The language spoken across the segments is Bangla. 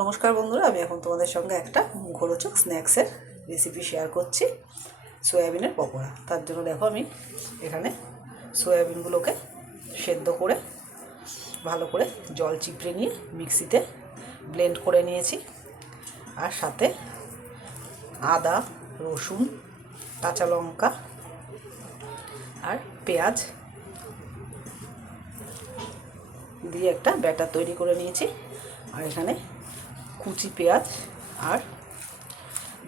নমস্কার বন্ধুরা, আমি এখন তোমাদের সঙ্গে একটা মুখরোচক স্ন্যাক্সের রেসিপি শেয়ার করছি, সয়াবিনের পকোড়া। তার জন্য দেখো আমি এখানে সয়াবিনগুলোকে সেদ্ধ করে, ভালো করে জল চিপড়ে নিয়ে মিক্সিতে ব্লেন্ড করে নিয়েছি। আর সাথে আদা, রসুন, কাঁচা লঙ্কা আর পেঁয়াজ দিয়ে একটা ব্যাটার তৈরি করে নিয়েছি। আর এখানে কুচি পেঁয়াজ আর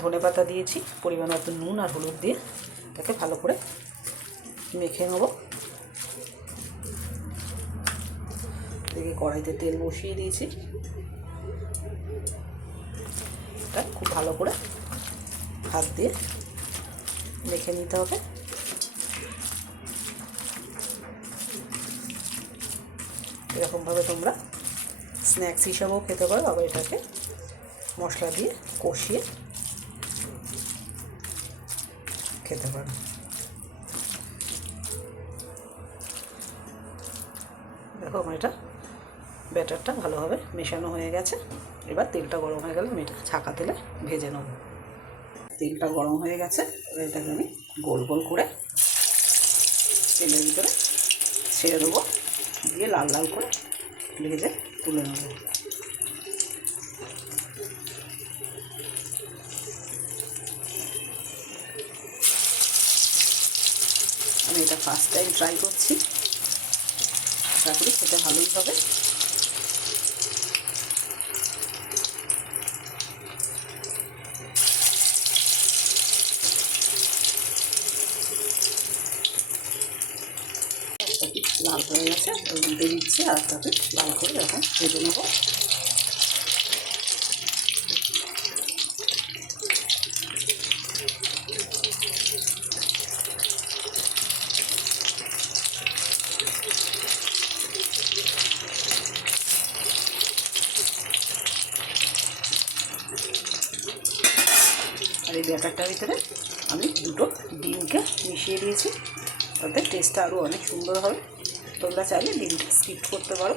ধনে পাতা দিয়েছি, পরিমাণ মতো নুন আর হলুদ দিয়ে তাকে ভালো করে মেখে নেব। দেখে কড়াইতে তেল বসিয়ে দিয়েছি। এটা খুব ভালো করে হাত দিয়ে মেখে নিতে হবে। এরকমভাবে তোমরা স্ন্যাক্স হিসাবেও খেতে পারো, আবার এটাকে মশলা দিয়ে কষিয়ে খেতে পারো। দেখো আমার এটা ব্যাটারটা ভালোভাবে মেশানো হয়ে গেছে। এবার তেলটা গরম হয়ে গেলে আমি এটা ছাকা তেলে ভেজে নেব। তেলটা গরম হয়ে গেছে, এবার এটাকে আমি গোল গোল করে তেলের ভিতরে ছেড়ে দেবো। দিয়ে লাল লাল করে ভেজে তুলে নেব। আমি এটা ফার্স্ট টাইম ট্রাই করছি। আশা করি খেতে ভালোই হবে। লাল হয়ে গেছে ওই উল্টে দিচ্ছি আর তাকে লাল করে এখন ভেজে নেব। আর এই ব্যাটারটার ভিতরে আমি দুটো ডিমকে মিশিয়ে দিয়েছি, তাতে টেস্টটা আরও অনেক সুন্দর হবে। তোমরা চাইলে ডিমটা স্কিপ করতে পারো।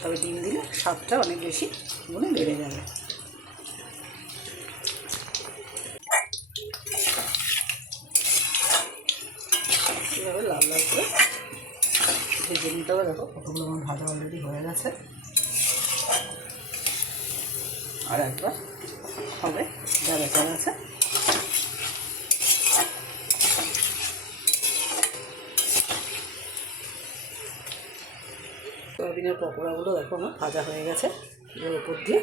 তবে ডিম দিলে স্বাদটা অনেক বেশি গুণে বেড়ে যাবে। এভাবে লাল লাল করে ভেজে নিতে হবে দেখো কতগুলো আমার ভাজা অলরেডি হয়ে গেছে। আর একবার হবে, যা বেটার আছে। সয়াবিনের পকোড়াগুলো দেখো আমার ভাজা হয়ে গেছে। এর উপর দিয়ে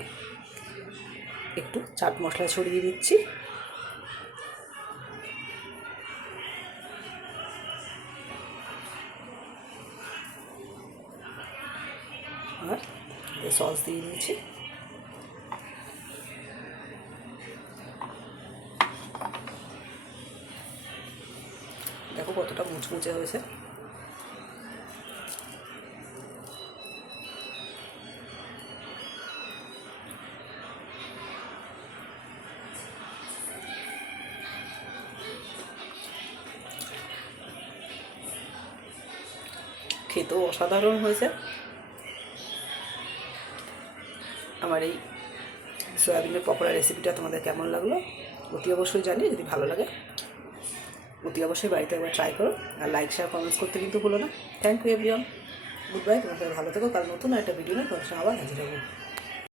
একটু চাট মশলা ছড়িয়ে দিচ্ছি। আর সস দিয়ে দিয়েছি দেখো কতটা মুচমুচে হয়েছে। খেতেও অসাধারণ হয়েছে। আমার এই সয়াবিনের পকোড়া রেসিপিটা তোমাদের কেমন লাগল অতি অবশ্যই জানি যদি ভালো লাগে। অতি অবশ্যই বাড়িতে একবার ট্রাই করো। আর লাইক শেয়ার কমেন্টস করতে কিন্তু ভুলো না। Thank you everyone good bye তোমার ভালো থেকো। কাল নতুন একটা ভিডিও নিয়ে তোমার আবার হাজির হব।